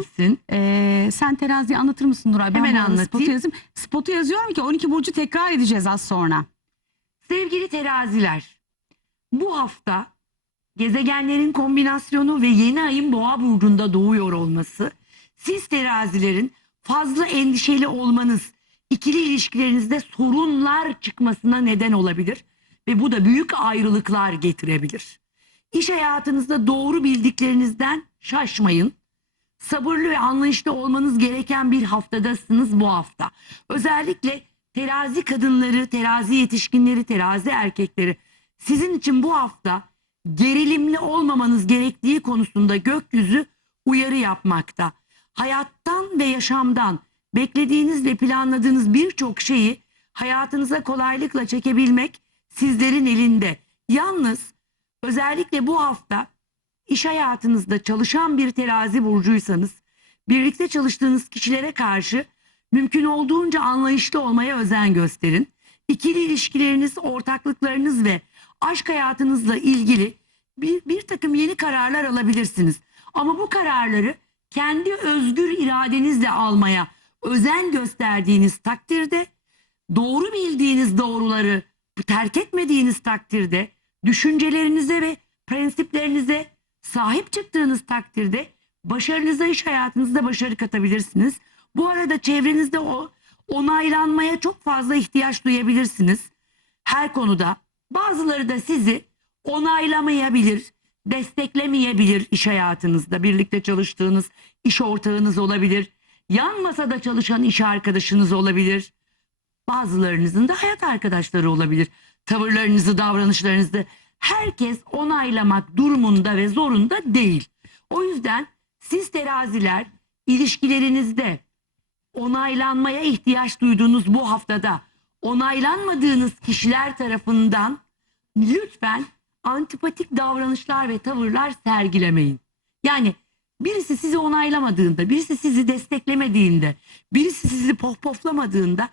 Etsin. Ee, sen teraziyi anlatır mısın Nuray? Ben Hemen bu arada anlatayım. Spotu, yazayım. spotu yazıyorum ki 12 burcu tekrar edeceğiz az sonra. Sevgili teraziler, bu hafta gezegenlerin kombinasyonu ve yeni ayın boğa burcunda doğuyor olması, siz terazilerin fazla endişeli olmanız, ikili ilişkilerinizde sorunlar çıkmasına neden olabilir ve bu da büyük ayrılıklar getirebilir. İş hayatınızda doğru bildiklerinizden şaşmayın. Sabırlı ve anlayışlı olmanız gereken bir haftadasınız bu hafta. Özellikle terazi kadınları, terazi yetişkinleri, terazi erkekleri sizin için bu hafta gerilimli olmamanız gerektiği konusunda gökyüzü uyarı yapmakta. Hayattan ve yaşamdan beklediğiniz ve planladığınız birçok şeyi hayatınıza kolaylıkla çekebilmek sizlerin elinde. Yalnız özellikle bu hafta iş hayatınızda çalışan bir terazi burcuysanız birlikte çalıştığınız kişilere karşı mümkün olduğunca anlayışlı olmaya özen gösterin. İkili ilişkileriniz, ortaklıklarınız ve aşk hayatınızla ilgili bir, bir takım yeni kararlar alabilirsiniz. Ama bu kararları kendi özgür iradenizle almaya özen gösterdiğiniz takdirde doğru bildiğiniz doğruları terk etmediğiniz takdirde düşüncelerinize ve prensiplerinize sahip çıktığınız takdirde başarınıza iş hayatınızda başarı katabilirsiniz. Bu arada çevrenizde o onaylanmaya çok fazla ihtiyaç duyabilirsiniz. Her konuda bazıları da sizi onaylamayabilir, desteklemeyebilir iş hayatınızda. Birlikte çalıştığınız iş ortağınız olabilir. Yan masada çalışan iş arkadaşınız olabilir. Bazılarınızın da hayat arkadaşları olabilir. Tavırlarınızı, davranışlarınızı herkes onaylamak durumunda ve zorunda değil. O yüzden siz teraziler ilişkilerinizde onaylanmaya ihtiyaç duyduğunuz bu haftada onaylanmadığınız kişiler tarafından lütfen antipatik davranışlar ve tavırlar sergilemeyin. Yani birisi sizi onaylamadığında, birisi sizi desteklemediğinde, birisi sizi pohpohlamadığında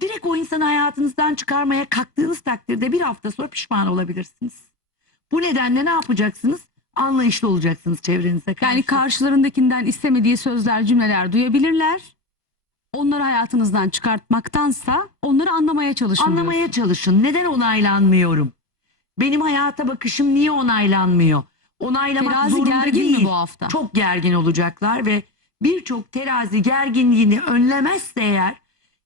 direkt o insanı hayatınızdan çıkarmaya kalktığınız takdirde bir hafta sonra pişman olabilirsiniz. Bu nedenle ne yapacaksınız? Anlayışlı olacaksınız çevrenize karşı. Yani karşılarındakinden istemediği sözler, cümleler duyabilirler. Onları hayatınızdan çıkartmaktansa onları anlamaya çalışın. diyorsun. Anlamaya çalışın. Neden onaylanmıyorum? Benim hayata bakışım niye onaylanmıyor? Onaylamak Terazi zorunda gergin değil. mi bu hafta? Çok gergin olacaklar ve birçok terazi gerginliğini önlemezse eğer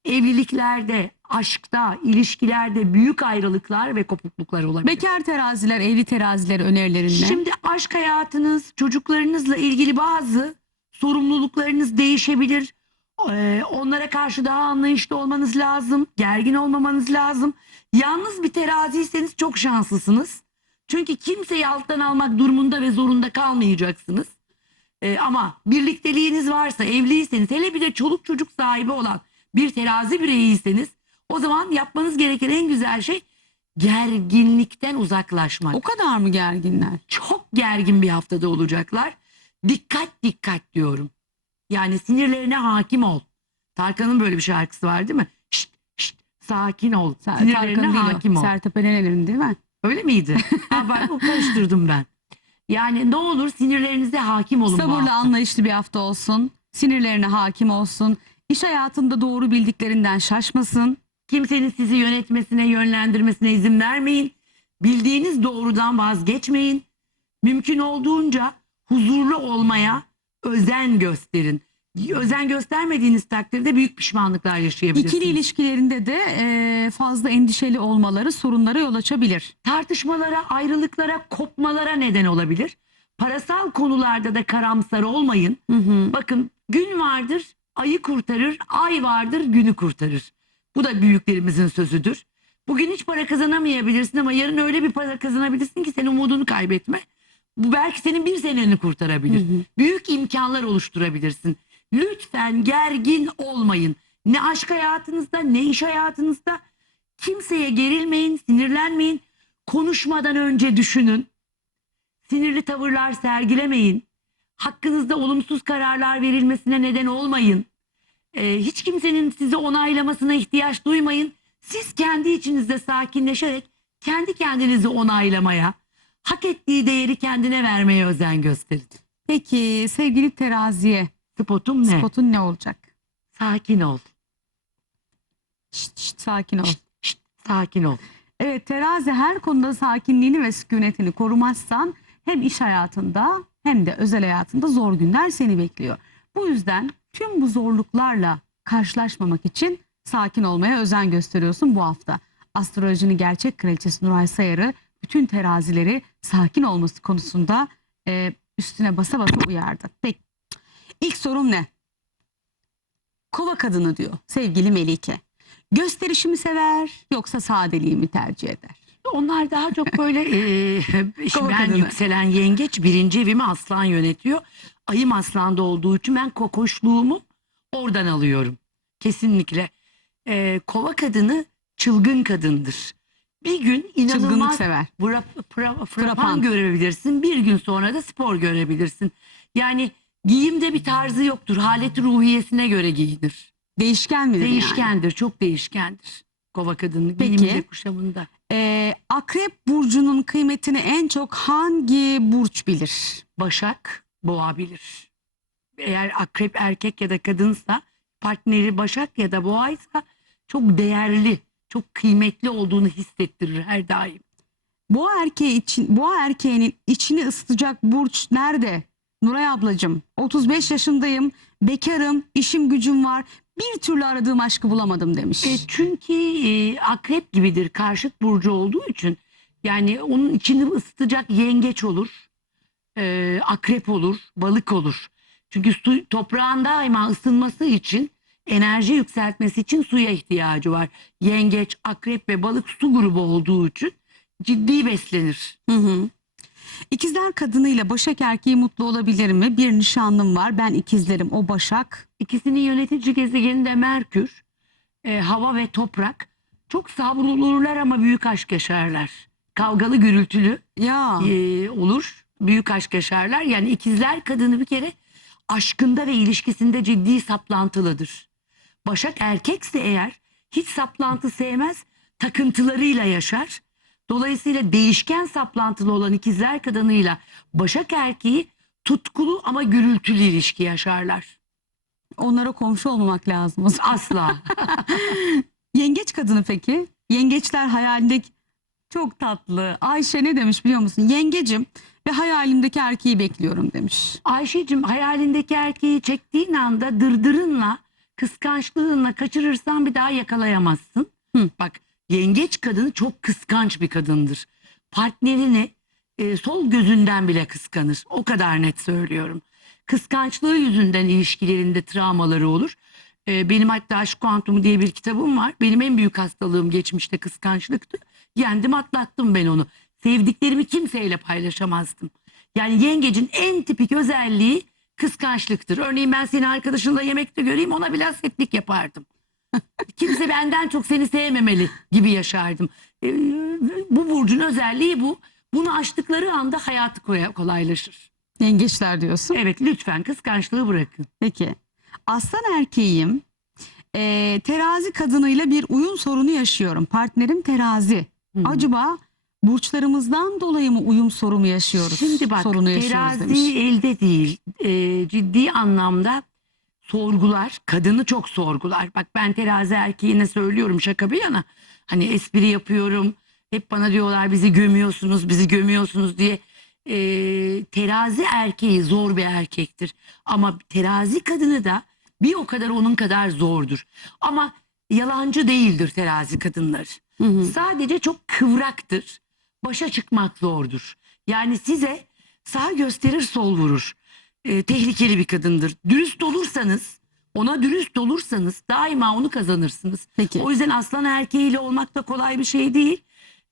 evliliklerde, aşkta, ilişkilerde büyük ayrılıklar ve kopukluklar olabilir. Bekar teraziler, evli teraziler önerilerinde. Şimdi aşk hayatınız, çocuklarınızla ilgili bazı sorumluluklarınız değişebilir. Ee, onlara karşı daha anlayışlı olmanız lazım. Gergin olmamanız lazım. Yalnız bir teraziyseniz çok şanslısınız. Çünkü kimseyi alttan almak durumunda ve zorunda kalmayacaksınız. Ee, ama birlikteliğiniz varsa, evliyseniz, hele bir de çoluk çocuk sahibi olan bir terazi bireyiyseniz o zaman yapmanız gereken en güzel şey gerginlikten uzaklaşmak o kadar mı gerginler? çok gergin bir haftada olacaklar. Dikkat dikkat diyorum. Yani sinirlerine hakim ol. Tarkan'ın böyle bir şarkısı var değil mi? Şşt, şşt, sakin ol. Ser- Sinirlerine Tarkan hakim ol. Sertab Erener'in değil mi? Öyle miydi? ha, o karıştırdım ben. Yani ne olur sinirlerinize hakim olun. Sabırlı, anlayışlı bir hafta olsun. Sinirlerine hakim olsun. İş hayatında doğru bildiklerinden şaşmasın. Kimsenin sizi yönetmesine, yönlendirmesine izin vermeyin. Bildiğiniz doğrudan vazgeçmeyin. Mümkün olduğunca huzurlu olmaya özen gösterin. Özen göstermediğiniz takdirde büyük pişmanlıklar yaşayabilirsiniz. İkili ilişkilerinde de e, fazla endişeli olmaları sorunlara yol açabilir. tartışmalara, ayrılıklara, kopmalara neden olabilir. Parasal konularda da karamsar olmayın. Hı hı. Bakın gün vardır, ayı kurtarır, ay vardır, günü kurtarır. Bu da büyüklerimizin sözüdür. Bugün hiç para kazanamayabilirsin ama yarın öyle bir para kazanabilirsin ki sen umudunu kaybetme. Bu belki senin bir seneni kurtarabilir. Hı hı. Büyük imkanlar oluşturabilirsin. Lütfen gergin olmayın. Ne aşk hayatınızda ne iş hayatınızda. Kimseye gerilmeyin, sinirlenmeyin. Konuşmadan önce düşünün. Sinirli tavırlar sergilemeyin. Hakkınızda olumsuz kararlar verilmesine neden olmayın. Ee, hiç kimsenin sizi onaylamasına ihtiyaç duymayın. Siz kendi içinizde sakinleşerek kendi kendinizi onaylamaya, hak ettiği değeri kendine vermeye özen gösterin. Peki sevgili teraziye Spotum ne? Spotun ne olacak? Sakin ol. Şşt, şşt, sakin ol. Şşt, şşt, sakin ol. Evet terazi her konuda sakinliğini ve sükunetini korumazsan hem iş hayatında hem de özel hayatında zor günler seni bekliyor. Bu yüzden tüm bu zorluklarla karşılaşmamak için sakin olmaya özen gösteriyorsun bu hafta. Astrolojinin gerçek kraliçesi Nuray Sayarı bütün terazileri sakin olması konusunda e, üstüne basa basa uyardı. Peki ilk sorum ne? Kova kadını diyor sevgili Melike. Gösterişimi sever yoksa sadeliği mi tercih eder? Onlar daha çok böyle e, şimdi ben kadını. yükselen yengeç birinci evimi aslan yönetiyor. Ayım aslanda olduğu için ben kokoşluğumu oradan alıyorum. Kesinlikle. E, kova kadını çılgın kadındır. Bir gün Çılgınlık inanılmaz sever. Fra, fra, frapan Frapan. görebilirsin. Bir gün sonra da spor görebilirsin. Yani giyimde bir tarzı yoktur. Haleti ruhiyesine göre giyinir. Değişken midir yani? Değişkendir, çok değişkendir. Kova kadını Peki. giyiminde kuşamında. Ee, akrep burcunun kıymetini en çok hangi burç bilir? Başak boğa bilir. Eğer akrep erkek ya da kadınsa partneri başak ya da boğaysa çok değerli, çok kıymetli olduğunu hissettirir her daim. Boğa erkeği için boğa erkeğinin içini ısıtacak burç nerede? Nuray ablacığım 35 yaşındayım, bekarım, işim gücüm var. Bir türlü aradığım aşkı bulamadım demiş. E, çünkü e, akrep gibidir karşıt burcu olduğu için yani onun içini ısıtacak yengeç olur, e, akrep olur, balık olur. Çünkü su, toprağın daima ısınması için enerji yükseltmesi için suya ihtiyacı var. Yengeç, akrep ve balık su grubu olduğu için ciddi beslenir. Hı hı. İkizler kadınıyla Başak erkeği mutlu olabilir mi? Bir nişanlım var. Ben ikizlerim. O Başak. İkisinin yönetici gezegeni de Merkür, e, hava ve toprak. Çok sabrolurlar ama büyük aşk yaşarlar. Kavgalı gürültülü Ya. e, olur. Büyük aşk yaşarlar. Yani ikizler kadını bir kere aşkında ve ilişkisinde ciddi saplantılıdır. Başak erkekse eğer hiç saplantı sevmez, takıntılarıyla yaşar. Dolayısıyla değişken saplantılı olan ikizler kadınıyla Başak erkeği tutkulu ama gürültülü ilişki yaşarlar. Onlara komşu olmamak lazım. o zaman. Asla. Yengeç kadını peki? Yengeçler hayalindeki çok tatlı. Ayşe ne demiş biliyor musun? Yengecim ve hayalimdeki erkeği bekliyorum demiş. Ayşe'cim hayalindeki erkeği çektiğin anda dırdırınla, kıskançlığınla kaçırırsan bir daha yakalayamazsın. Hı. Bak yengeç kadını çok kıskanç bir kadındır. Partnerini e, sol gözünden bile kıskanır. O kadar net söylüyorum. Kıskançlığı yüzünden ilişkilerinde travmaları olur. E, benim hatta Aşk Kuantumu diye bir kitabım var. Benim en büyük hastalığım geçmişte kıskançlıktı. Yendim atlattım ben onu. Sevdiklerimi kimseyle paylaşamazdım. Yani yengecin en tipik özelliği kıskançlıktır. Örneğin ben seni arkadaşınla yemekte göreyim ona biraz setlik yapardım. Kimse benden çok seni sevmemeli gibi yaşardım. Ee, bu burcun özelliği bu. Bunu aştıkları anda hayatı kolaylaşır. Yengeçler diyorsun. Evet lütfen kıskançlığı bırakın. Peki. Aslan erkeğim. Ee, terazi kadınıyla bir uyum sorunu yaşıyorum. Partnerim terazi. Hı. Acaba burçlarımızdan dolayı mı uyum sorunu yaşıyoruz? Şimdi bak sorunu yaşıyoruz terazi demiş. elde değil. Ee, ciddi anlamda sorgular. Kadını çok sorgular. Bak ben terazi erkeğine söylüyorum şaka bir yana. Hani espri yapıyorum. Hep bana diyorlar bizi gömüyorsunuz, bizi gömüyorsunuz diye. Ee, terazi erkeği zor bir erkektir. Ama terazi kadını da bir o kadar onun kadar zordur. Ama yalancı değildir terazi kadınları. Hı hı. Sadece çok kıvraktır. Başa çıkmak zordur. Yani size sağ gösterir sol vurur. Ee, tehlikeli bir kadındır. Dürüst olursanız, ona dürüst olursanız daima onu kazanırsınız. Peki. O yüzden aslan erkeğiyle olmak da kolay bir şey değil.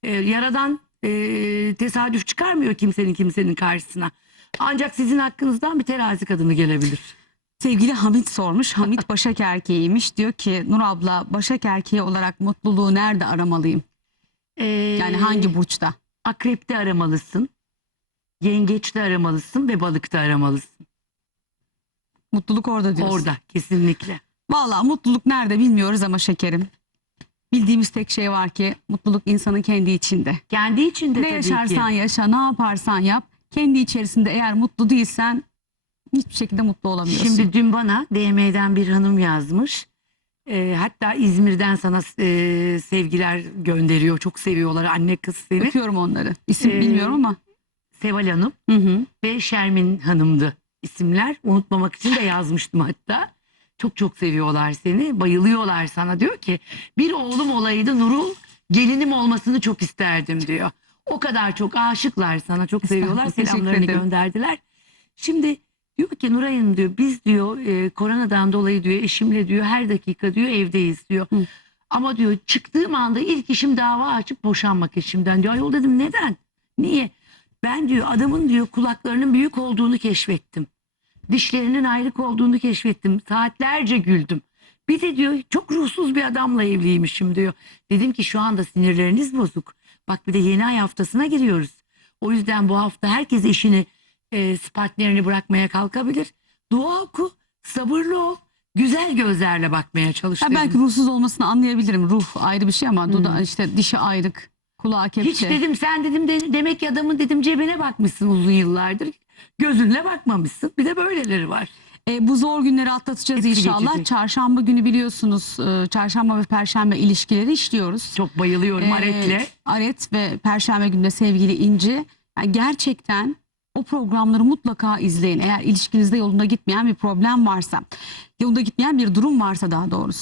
Ee, yaradan e, tesadüf çıkarmıyor kimsenin kimsenin karşısına. Ancak sizin hakkınızdan bir terazi kadını gelebilir. Sevgili Hamit sormuş. Hamit Başak erkeğiymiş. Diyor ki Nur abla Başak erkeği olarak mutluluğu nerede aramalıyım? Ee, Yani hangi burçta? Akrepte aramalısın. Yengeçte aramalısın ve balıkta aramalısın. Mutluluk orada diyorsun. Orada kesinlikle. Vallahi mutluluk nerede bilmiyoruz ama şekerim. Bildiğimiz tek şey var ki mutluluk insanın kendi içinde. Kendi içinde ne tabii yaşarsan ki. yaşa, ne yaparsan yap. Kendi içerisinde eğer mutlu değilsen hiçbir şekilde mutlu olamıyorsun. Şimdi dün bana DM'den bir hanım yazmış. Ee, hatta İzmir'den sana e, sevgiler gönderiyor. Çok seviyorlar anne kız seni. öpüyorum onları. İsim Ee, bilmiyorum ama. Seval Hanım Hı hı. ve Şermin Hanım'dı isimler. Unutmamak için de yazmıştım hatta. Çok çok seviyorlar seni. Bayılıyorlar sana. Diyor ki bir oğlum olaydı Nurul gelinim olmasını çok isterdim diyor. O kadar çok aşıklar sana. Çok seviyorlar. Teşekkür Selamlarını ederim. gönderdiler. Şimdi diyor ki Nuray'ın diyor biz diyor e, koronadan dolayı diyor eşimle diyor her dakika diyor evdeyiz diyor. Hı. Ama diyor çıktığım anda ilk işim dava açıp boşanmak eşimden diyor. Ayol dedim neden? Niye? Ben diyor adamın diyor kulaklarının büyük olduğunu keşfettim. Dişlerinin ayrık olduğunu keşfettim. Saatlerce güldüm. Bir de diyor çok ruhsuz bir adamla evliymişim diyor. Dedim ki şu anda sinirleriniz bozuk. Bak bir de yeni ay haftasına giriyoruz. O yüzden bu hafta herkes eşini, e, partnerini bırakmaya kalkabilir. Dua oku, sabırlı ol, güzel gözlerle bakmaya çalış. Ha, belki ruhsuz olmasını anlayabilirim. Ruh ayrı bir şey ama Hmm. duda işte dişi ayrık, kulağı kepçe. Hiç dedim sen dedim de, demek ki adamın dedim cebine bakmışsın uzun yıllardır. Gözünle bakmamışsın. Bir de böyleleri var. E, bu zor günleri atlatacağız Hepsi inşallah. geçecek. Çarşamba günü biliyorsunuz e, çarşamba ve perşembe ilişkileri işliyoruz. Çok bayılıyorum Ee, Aret'le. Aret ve Perşembe günde sevgili İnci. Yani gerçekten o programları mutlaka izleyin. Eğer ilişkinizde yolunda gitmeyen bir problem varsa, yolunda gitmeyen bir durum varsa daha doğrusu.